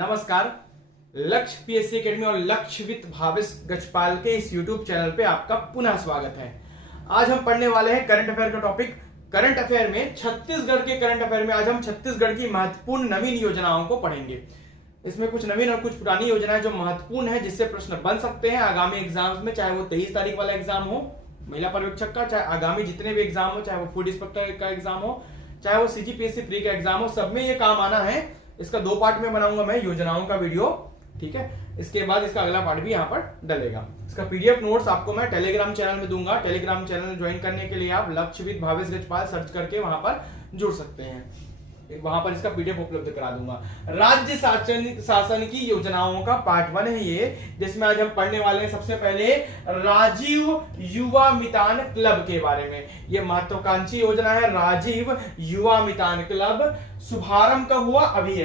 नमस्कार। लक्ष्य PSC academy और लक्ष्य विद भावेश गजपाल के इस यूट्यूब चैनल पे आपका पुनः स्वागत है। आज हम पढ़ने वाले हैं करंट अफेयर का टॉपिक। करंट अफेयर में छत्तीसगढ़ के करंट अफेयर में आज हम छत्तीसगढ़ की महत्वपूर्ण नवीन योजनाओं को पढ़ेंगे। इसमें कुछ नवीन और कुछ पुरानी योजनाएं जो महत्वपूर्ण है, जिससे प्रश्न बन सकते हैं आगामी एग्जाम्स में, चाहे वो 23 तारीख वाला एग्जाम हो महिला पर्यवेक्षक का, चाहे आगामी जितने भी एग्जाम हो, चाहे वो फूड इंस्पेक्टर का एग्जाम हो, चाहे वो सीजीपीएससी प्री का एग्जाम हो, सब में ये काम आना है। इसका 2 पार्ट में बनाऊंगा मैं योजनाओं का वीडियो, ठीक है। इसके बाद इसका अगला पार्ट भी यहाँ पर डलेगा। इसका पीडीएफ नोट्स आपको मैं टेलीग्राम चैनल में दूंगा। टेलीग्राम चैनल ज्वाइन करने के लिए आप लक्ष्य विद भावेश गजपाल सर्च करके वहां पर जुड़ सकते हैं। वहां पर इसका पीडीएफ उपलब्ध करा दूंगा। राज्य शासन की योजनाओं का पार्ट 1 है ये, जिसमें आज हम पढ़ने वाले हैं सबसे पहले राजीव युवा मितान क्लब के बारे में। ये महत्वाकांक्षी योजना है राजीव युवा मितान क्लब। शुभारंभ कब हुआ? अभी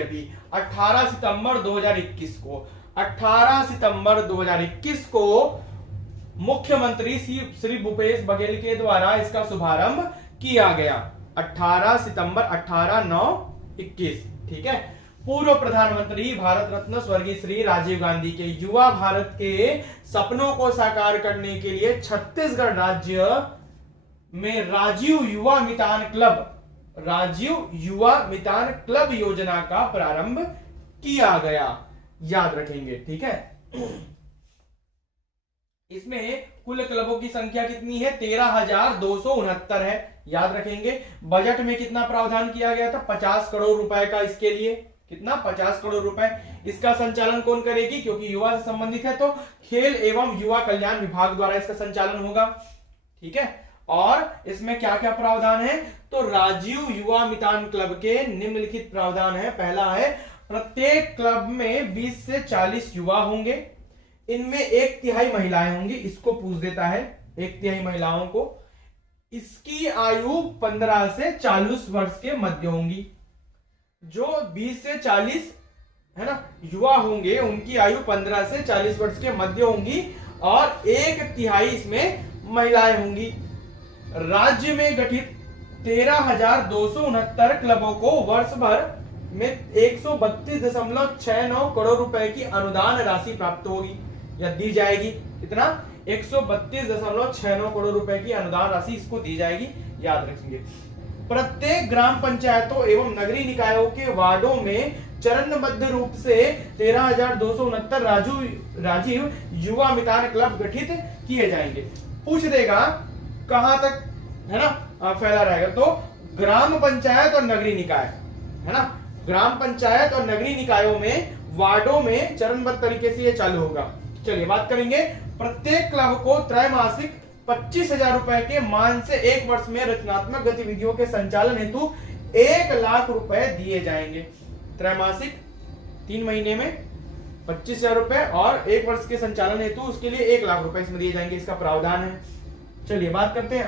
18 सितंबर 2021 को। 18 सितंबर 2021 को मुख्यमंत्री श्री भूपेश बघेल के द्वारा इसका शुभारंभ किया गया। 18 सितंबर 18/9/21, ठीक है। पूर्व प्रधानमंत्री भारत रत्न स्वर्गीय श्री राजीव गांधी के युवा भारत के सपनों को साकार करने के लिए छत्तीसगढ़ राज्य में राजीव युवा मितान क्लब योजना का प्रारंभ किया गया। याद रखेंगे, ठीक है। इसमें कुल क्लबों की संख्या कितनी है? 13,269 है। याद रखेंगे। बजट में कितना प्रावधान किया गया था? 50 करोड़ रुपए का। इसके लिए कितना? 50 करोड़ रुपए। इसका संचालन कौन करेगी? क्योंकि युवा से संबंधित है तो खेल एवं युवा कल्याण विभाग द्वारा इसका संचालन होगा, ठीक है। और इसमें क्या क्या प्रावधान है? तो राजीव युवा मितान क्लब के निम्नलिखित प्रावधान है। पहला है, प्रत्येक क्लब में 20 से 40 युवा होंगे। इनमें 1/3 महिलाएं होंगी। इसको पूछ देता है, 1/3 महिलाओं को। इसकी आयु 15 से 40 वर्ष के मध्य होंगी। जो 20 से 40 है ना युवा होंगे, उनकी आयु 15 से 40 वर्ष के मध्य होंगी और 1/3 इसमें महिलाएं होंगी। राज्य में गठित 13,269 क्लबों को वर्ष भर में 132.69 करोड़ रुपए की अनुदान राशि प्राप्त होगी या दी जाएगी। कितना? 132.69 करोड़ रुपए की अनुदान राशि इसको दी जाएगी। याद रखेंगे। प्रत्येक ग्राम पंचायतों एवं नगरीय निकायों के वार्डों में चरणबद्ध रूप से 13,269 राजीव युवा मितान क्लब गठित किए जाएंगे। पूछ देगा कहां तक है ना फैला रहेगा, तो ग्राम पंचायत और नगरीय निकाय है ना, ग्राम पंचायत और नगरीय निकायों में वार्डों में चरणबद्ध तरीके से ये चालू होगा। चलिए बात करेंगे। प्रत्येक क्लब को त्रैमासिक 25,000 रुपए के मान से 1 वर्ष में रचनात्मक गतिविधियों के संचालन हेतु 1 लाख रुपए दिए जाएंगे। त्रैमासिक 3 महीने में 25,000 रुपए और 1 वर्ष के संचालन हेतु उसके लिए 1 लाख रुपए इसमें दिए जाएंगे। इसका प्रावधान है। चलिए बात करते हैं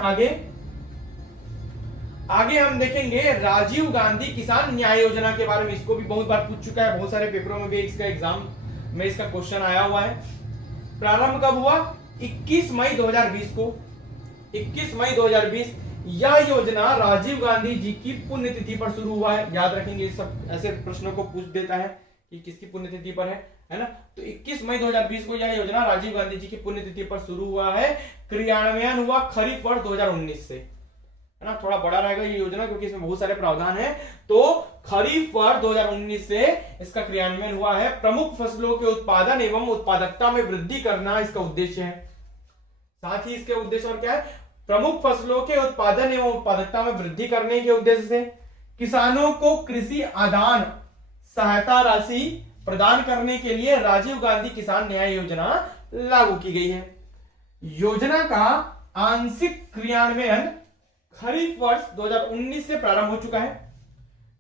आगे हम देखेंगे राजीव गांधी किसान न्याय योजना के बारे में। इसको भी बहुत बार पूछ चुका है, बहुत सारे पेपरों में भी इसका एग्जाम में इसका क्वेश्चन आया हुआ है। प्रारंभ कब हुआ? 21 मई 2020 को। 21 मई 2020 यह योजना राजीव गांधी जी की पुण्यतिथि पर शुरू हुआ है। याद रखेंगे, सब ऐसे प्रश्नों को पूछ देता है कि किसकी पुण्यतिथि पर है ना। तो 21 मई 2020 को यह योजना राजीव गांधी जी की पुण्यतिथि पर शुरू हुआ है। क्रियान्वयन हुआ खरीफ वर्ष 2019 से, है ना। थोड़ा बड़ा रहेगा ये योजना क्योंकि इसमें बहुत सारे प्रावधान है। तो खरीफ वर्ष 2019 से इसका क्रियान्वयन हुआ है। प्रमुख फसलों के उत्पादन एवं उत्पादकता में वृद्धि करना इसका उद्देश्य है। साथ ही इसके उद्देश्य और क्या है? प्रमुख फसलों के उत्पादन एवं उत्पादकता में वृद्धि करने के उद्देश्य से किसानों को कृषि आदान सहायता राशि प्रदान करने के लिए राजीव गांधी किसान न्याय योजना लागू की गई है। योजना का आंशिक क्रियान्वयन खरीफ वर्ष 2019 से प्रारंभ हो चुका है,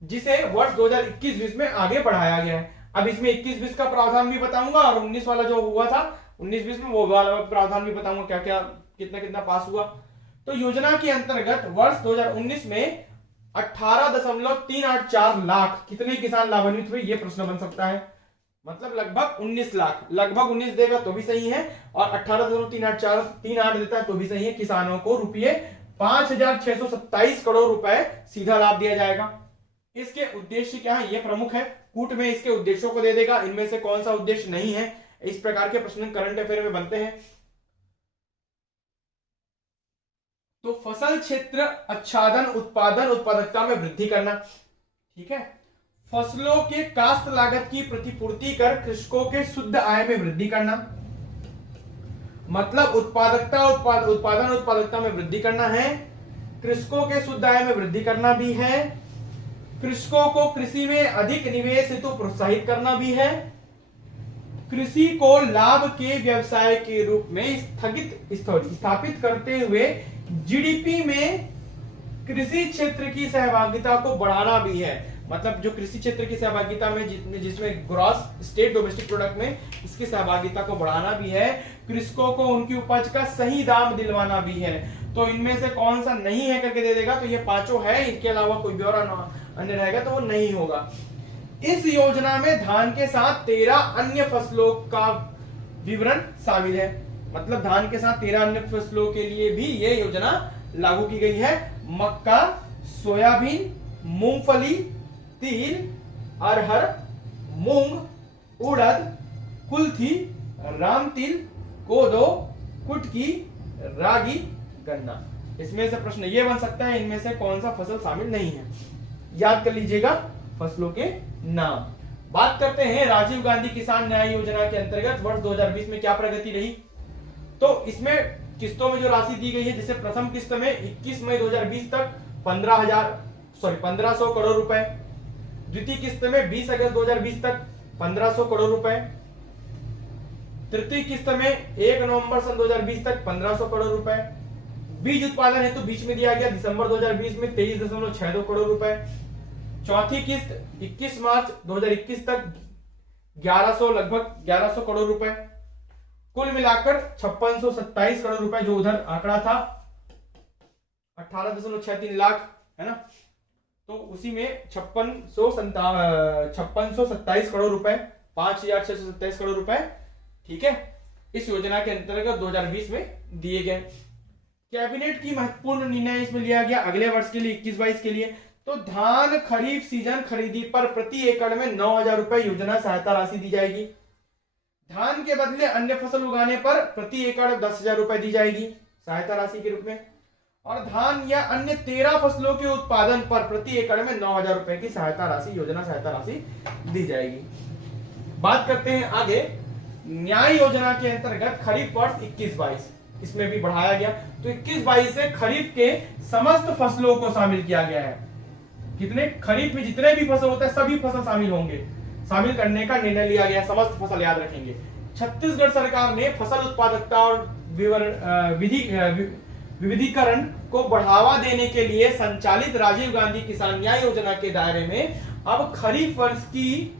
जिसे वर्ष 2021-20 में आगे बढ़ाया गया है। अब इसमें 21-20 का प्रावधान भी बताऊंगा और 19 वाला जो हुआ था 19-20 में वो वाला प्रावधान भी बताऊंगा, क्या क्या कितना कितना पास हुआ। तो योजना के अंतर्गत वर्ष 2019 में 18.384 लाख कितने किसान लाभान्वित हुए, ये प्रश्न बन सकता है। मतलब लगभग 19 लाख, लगभग 19 देगा तो भी सही है और 18.384 देता है तो भी सही है। किसानों को रुपये 5,627 करोड़ रुपए सीधा लाभ दिया जाएगा। इसके उद्देश्य क्या है, ये प्रमुख है। कूट में इसके उद्देश्यों को दे देगा, इनमें से कौन सा उद्देश्य नहीं है। इस प्रकार के प्रश्न करंट अफेयर में बनते हैं। तो फसल क्षेत्र आच्छादन, उत्पादन, उत्पादकता में वृद्धि करना, ठीक है। फसलों के काश्त लागत की प्रतिपूर्ति कर कृषकों के शुद्ध आय में वृद्धि करना, मतलब उत्पादकता, उत्पादन, उत्पादकता में वृद्धि करना है, कृषकों के शुद्ध आय में वृद्धि करना भी है, कृषकों को कृषि में अधिक निवेश हेतु प्रोत्साहित करना भी है, कृषि को लाभ के व्यवसाय के रूप में स्थापित करते हुए जीडीपी में कृषि क्षेत्र की सहभागिता को बढ़ाना भी है। मतलब जो कृषि क्षेत्र की सहभागिता में जिसमें ग्रॉस स्टेट डोमेस्टिक प्रोडक्ट में इसकी सहभागिता को बढ़ाना भी है, कृषकों को उनकी उपज का सही दाम दिलवाना भी है। तो इनमें से कौन सा नहीं है करके दे देगा, तो ये पांचों है, इनके अलावा कोई भी और अन्य रहेगा तो वो नहीं होगा। इस योजना में धान के साथ 13 अन्य फसलों का विवरण शामिल है। मतलब धान के साथ 13 अन्य फसलों के लिए भी ये योजना लागू की गई है। मक्का, सोयाबीन, मूंगफली, तिल, अरहर, मूंग, उड़द, कुल्थी, रामतिल, कोदो, कुटकी, रागी, गन्ना। इसमें से प्रश्न ये बन सकता है, इनमें से कौन सा फसल शामिल नहीं है। याद कर लीजिएगा फसलों के नाम। बात करते हैं राजीव गांधी किसान न्याय योजना के अंतर्गत वर्ष 2020 में क्या प्रगति रही। तो इसमें किस्तों में जो राशि दी गई है, जैसे प्रथम किस्त में 21 मई 2020 तक 1500 करोड़ रुपए, द्वितीय किस्त में 20 अगस्त 2020 तक 1500 करोड़ रुपए, तृतीय किस्त में 1 नवंबर सन 2020 तक 1500 करोड़ रुपए, बीज उत्पादन हेतु बीच में दिया गया दिसंबर 2020 में 23.62 करोड़ रुपए, चौथी किस्त 21 मार्च 2021 तक लगभग 1100 करोड़ रुपए, कुल मिलाकर 5627 करोड़ रुपए, जो उधर आंकड़ा था 18.63 लाख है ना, तो उसी में 5627 करोड़ रुपए, 5627 करोड़ रुपए, ठीक है, इस योजना के अंतर्गत 2020 में दिए गए। कैबिनेट की महत्वपूर्ण निर्णय इसमें लिया गया अगले वर्ष के लिए 21-22 के लिए। तो धान खरीफ सीजन खरीदी पर प्रति एकड़ में 9,000 रुपए योजना सहायता राशि दी जाएगी। धान के बदले अन्य फसल उगाने पर प्रति एकड़ 10,000 रुपए दी जाएगी सहायता राशि के रूप में, और धान या अन्य 13 फसलों के उत्पादन पर प्रति एकड़ में 9,000 रुपए की सहायता राशि, योजना सहायता राशि दी जाएगी। बात करते हैं आगे न्याय योजना के अंतर्गत खरीफ वर्ष 21-22, इसमें भी बढ़ाया गया। तो 21-22 से खरीफ के समस्त फसलों को शामिल किया गया है। कितने, खरीफ में जितने भी फसल होते हैं सभी फसल शामिल होंगे, शामिल करने का निर्णय लिया गया। समस्त फसल याद रखेंगे। छत्तीसगढ़ सरकार ने फसल उत्पादकता और विविधीकरण को बढ़ावा देने के लिए संचालित राजीव गांधी किसान न्याय योजना के दायरे में अब खरीफ वर्ष की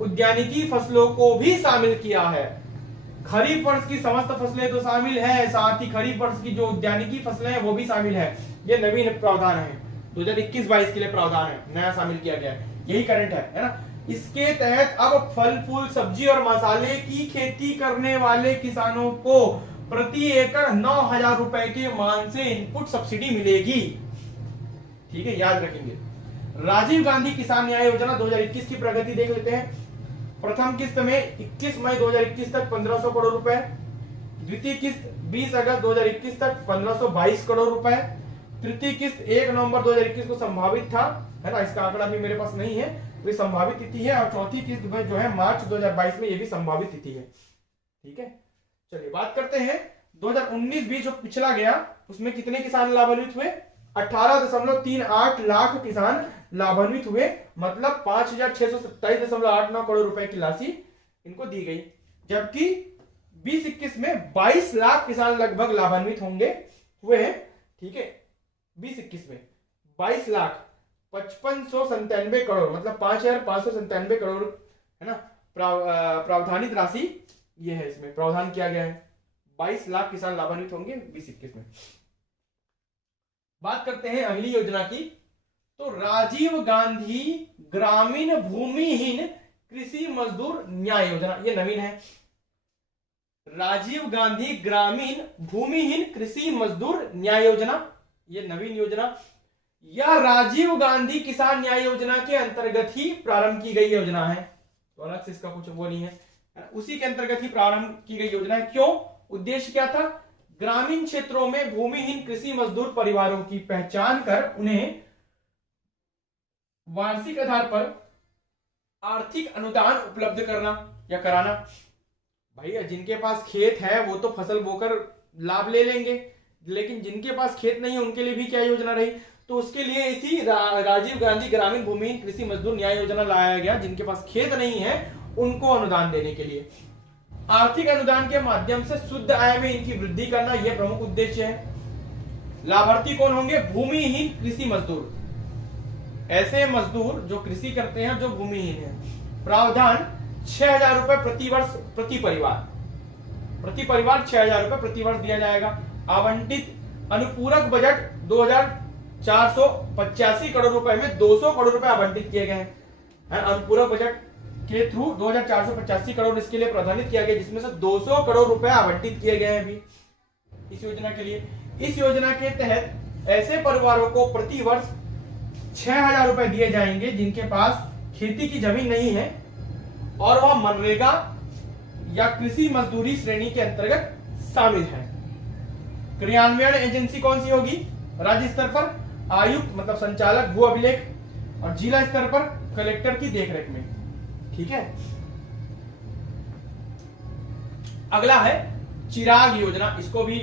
उद्यानिकी फसलों को भी शामिल किया है। खरीफ वर्ष की समस्त फसलें तो शामिल है, साथ ही खरीफ वर्ष की जो उद्यानिकी फसलें हैं वो भी शामिल है। ये नवीन प्रावधान है, 2021-22 के लिए प्रावधान है, नया शामिल किया गया है, यही करंट है ना। इसके तहत अब फल फूल सब्जी और मसाले की खेती करने वाले किसानों को प्रति एकड़ 9,000 रुपए के मान से इनपुट सब्सिडी मिलेगी। ठीक है, याद रखेंगे। राजीव गांधी किसान न्याय योजना 2021 की प्रगति देख लेते हैं। प्रथम किस्त में 21 मई 2021 तक 1500 करोड़ रुपए, द्वितीय किस्त 20 अगस्त 2021 तक 1522 करोड़ रुपए, तृतीय किस्त 1 नवंबर 2021 को संभावित था, है ना, इसका आंकड़ा भी मेरे पास नहीं है, वो संभावित तिथि है, और चौथी किस्त जो है मार्च 2022 में ये भी संभावित तिथि है। ठीक है, चलिए बात करते हैं 2019-20 जो पिछला गया उसमें कितने किसान लाभान्वित हुए। 18.38 लाख किसान लाभान्वित हुए, मतलब 5,627.89 करोड़ रुपए की राशि इनको दी गई। जबकि 2021 में 22 लाख किसान लगभग लाभान्वित हुए हैं। ठीक है, 2021 में 22 लाख 5597 करोड़, मतलब 5,597 करोड़ है ना, प्रावधानित राशि ये है, इसमें प्रावधान किया गया है। 22 लाख किसान लाभान्वित होंगे 2021 में। बात करते हैं अगली योजना की। तो राजीव गांधी ग्रामीण भूमिहीन कृषि मजदूर न्याय योजना, ये नवीन है। राजीव गांधी ग्रामीण भूमिहीन कृषि मजदूर न्याय योजना, ये नवीन योजना। यह राजीव गांधी किसान न्याय योजना के अंतर्गत ही प्रारंभ की गई योजना है, तो अलग से इसका कुछ वो नहीं है, उसी के अंतर्गत ही प्रारंभ की गई योजना है। क्यों? उद्देश्य क्या था? ग्रामीण क्षेत्रों में भूमिहीन कृषि मजदूर परिवारों की पहचान कर उन्हें वार्षिक आधार पर आर्थिक अनुदान उपलब्ध करना या कराना। भैया जिनके पास खेत है वो तो फसल बोकर लाभ ले लेंगे, लेकिन जिनके पास खेत नहीं है उनके लिए भी क्या योजना रही? तो उसके लिए इसी राजीव गांधी ग्रामीण भूमिहीन कृषि मजदूर न्याय योजना लाया गया, जिनके पास खेत नहीं है उनको अनुदान देने के लिए। आर्थिक अनुदान के माध्यम से शुद्ध आय में इनकी वृद्धि करना यह प्रमुख उद्देश्य है। लाभार्थी कौन होंगे? भूमिहीन कृषि मजदूर, ऐसे मजदूर जो कृषि करते हैं जो भूमिहीन है। प्रावधान 6,000 रुपए प्रति वर्ष प्रति परिवार 6,000 रुपए प्रति वर्ष दिया जाएगा। आवंटित अनुपूरक बजट 2,485 करोड़ रुपए में 200 करोड़ रुपए आवंटित किए गए हैं। अनुपूरक बजट के थ्रू 2,485 करोड़ इसके लिए प्रावधानित किया गया, जिसमें से 200 करोड़ रुपए आवंटित किए गए हैं अभी इस योजना के लिए। इस योजना के तहत ऐसे परिवारों को प्रति वर्ष 6,000 रुपए दिए जाएंगे जिनके पास खेती की जमीन नहीं है और वह मनरेगा या कृषि मजदूरी श्रेणी के अंतर्गत शामिल है। क्रियान्वयन एजेंसी कौन सी होगी? राज्य स्तर पर आयुक्त मतलब संचालक भू अभिलेख और जिला स्तर पर कलेक्टर की देखरेख में। ठीक है। अगला है चिराग योजना, इसको भी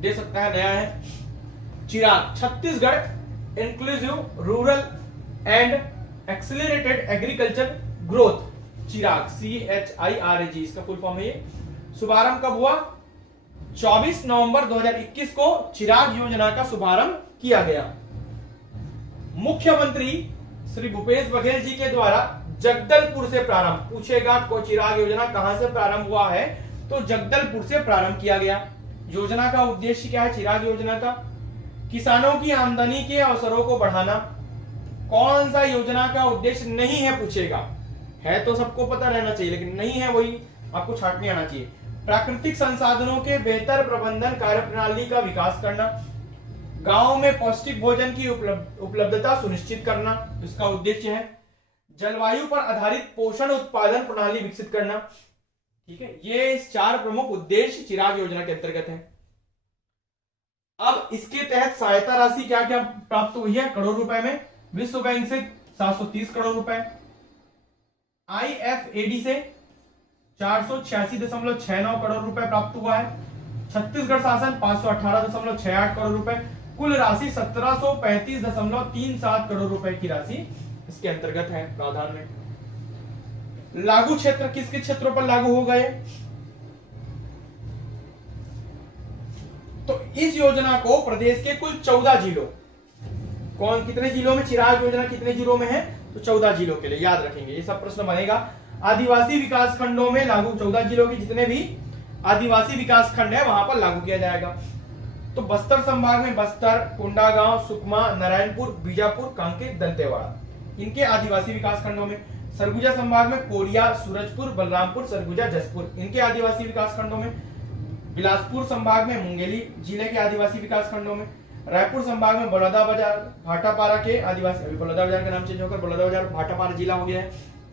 दे सकता है, नया है Chirag. Chhattisgarh inclusive rural and accelerated agriculture growth, Chirag CHIRAG इसका फुल फॉर्म है ये। शुभारंभ कब हुआ? 24 नवंबर 2021 को चिराग योजना का शुभारंभ किया गया। मुख्यमंत्री श्री भूपेश बघेल जी के द्वारा जगदलपुर से प्रारंभ, पूछेगा को चिराग योजना कहां से प्रारंभ हुआ है, तो जगदलपुर से प्रारंभ किया गया। योजना का उद्देश्य क्या है? चिराग योजना का किसानों की आमदनी के अवसरों को बढ़ाना। कौन सा योजना का उद्देश्य नहीं है पूछेगा, है तो सबको पता रहना चाहिए, लेकिन नहीं है वही आपको छांटने आना चाहिए। प्राकृतिक संसाधनों के बेहतर प्रबंधन कार्यप्रणाली का विकास करना, गांव में पौष्टिक भोजन की उपलब्धता सुनिश्चित करना, इसका उद्देश्य है। जलवायु पर आधारित पोषण उत्पादन प्रणाली विकसित करना। ठीक है, ये इस 4 प्रमुख उद्देश्य चिराग योजना के अंतर्गत है। अब इसके तहत सहायता राशि क्या क्या प्राप्त हुई है करोड़ रुपए में? विश्व बैंक से 730 करोड़ रुपए, IFAD से 486.69 करोड़ रुपए प्राप्त हुआ है, छत्तीसगढ़ शासन 518.68 करोड़ रुपए, कुल राशि 1735.37 करोड़ रुपए की राशि इसके अंतर्गत है प्रावधान में। लागू क्षेत्र किस किस क्षेत्रों पर लागू हो गए? तो इस योजना को प्रदेश के कुल 14 जिलों, कौन कितने जिलों में? चिराग योजना कितने जिलों में है? तो 14 जिलों के लिए याद रखेंगे, ये सब प्रश्न बनेगा। आदिवासी विकास खंडों में लागू, 14 जिलों के जितने भी आदिवासी विकास खंड है वहां पर लागू किया जाएगा। तो बस्तर संभाग में बस्तर, कोंडागांव, सुकमा, नारायणपुर, बीजापुर, कांकेर, दंतेवाड़ा, इनके आदिवासी विकास खंडों में। सरगुजा संभाग में कोरिया, सूरजपुर, बलरामपुर, सरगुजा, जसपुर, इनके आदिवासी विकास खंडों में। बिलासपुर संभाग में मुंगेली जिले के आदिवासी विकास खंडों में। रायपुर संभाग में बलौदाबाजार, भाटापारा के आदिवासी, अभी बलौदाबाजार का नाम चेंज होकर बलौदाबाजार भाटापारा जिला हो गया है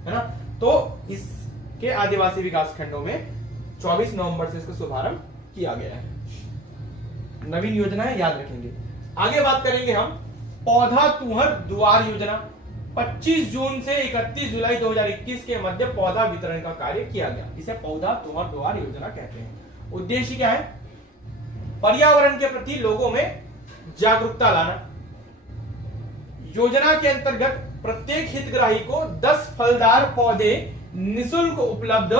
ना। तो इसके आदिवासी विकास खंडों में 24 नवंबर से इसका शुभारंभ किया गया है। नवीन योजना है, याद रखेंगे। आगे बात करेंगे हम पौधा तुहर दुआर योजना। 25 जून से 31 जुलाई 2021 के मध्य पौधा वितरण का कार्य किया गया, इसे पौधा तुहर दुआर योजना कहते हैं। उद्देश्य क्या है? पर्यावरण के प्रति लोगों में जागरूकता लाना। योजना के अंतर्गत प्रत्येक हितग्राही को 10 फलदार पौधे निःशुल्क उपलब्ध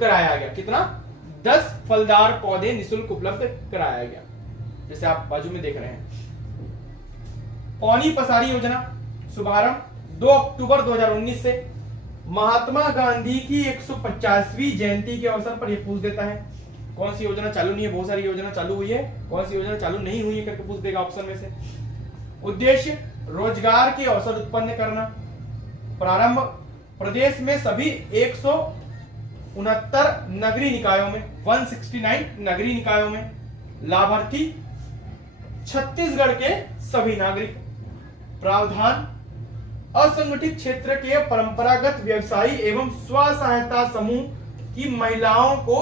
कराया गया। कितना? 10 फलदार पौधे निःशुल्क उपलब्ध कराया गया, जैसे आप बाजू में देख रहे हैं। पौनी पसारी योजना शुभारंभ 2 अक्टूबर 2019 से। महात्मा गांधी की 150वीं जयंती के अवसर पर यह पूछ देता है कौन सी योजना चालू नहीं है। बहुत सारी योजना चालू हुई है, कौन सी योजना चालू नहीं हुई है करके पूछ देगा ऑप्शन में से। उद्देश्य रोजगार के अवसर उत्पन्न करना। प्रारंभ प्रदेश में सभी 169 नगरीय निकायों में, 169 नगरीय निकायों में। लाभार्थी छत्तीसगढ़ के सभी नागरिक। प्रावधान असंगठित क्षेत्र के परंपरागत व्यवसायी एवं स्व सहायता समूह की महिलाओं को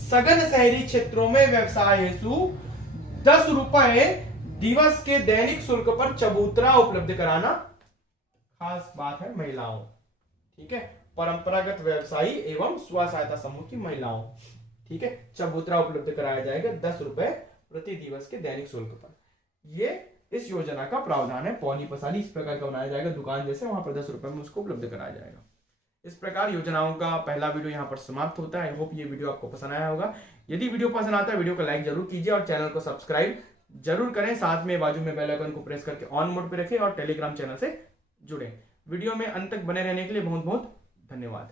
सघन शहरी क्षेत्रों में व्यवसाय हेतु 10 रुपए दिवस के दैनिक शुल्क पर चबूतरा उपलब्ध कराना। खास बात है महिलाओं, ठीक है, परंपरागत व्यवसायी एवं स्व सहायता समूह की महिलाओं, ठीक है, चबूतरा उपलब्ध कराया जाएगा 10 रुपए प्रति दिवस के दैनिक शुल्क पर। ये इस योजना का प्रावधान है। पौनी पसारी इस प्रकार का बनाया जाएगा, दुकान जैसे, वहां पर 10 रुपए में उसको उपलब्ध कराया जाएगा। इस प्रकार योजनाओं का पहला वीडियो यहाँ पर समाप्त होता है। आई होप ये वीडियो आपको पसंद आया होगा। यदि वीडियो पसंद आता है वीडियो को लाइक जरूर कीजिए और चैनल को सब्सक्राइब जरूर करें। साथ में बाजू में बेल आइकन को प्रेस करके ऑन मोड पे रखें और टेलीग्राम चैनल से जुड़े। वीडियो में अंत तक बने रहने के लिए बहुत बहुत धन्यवाद।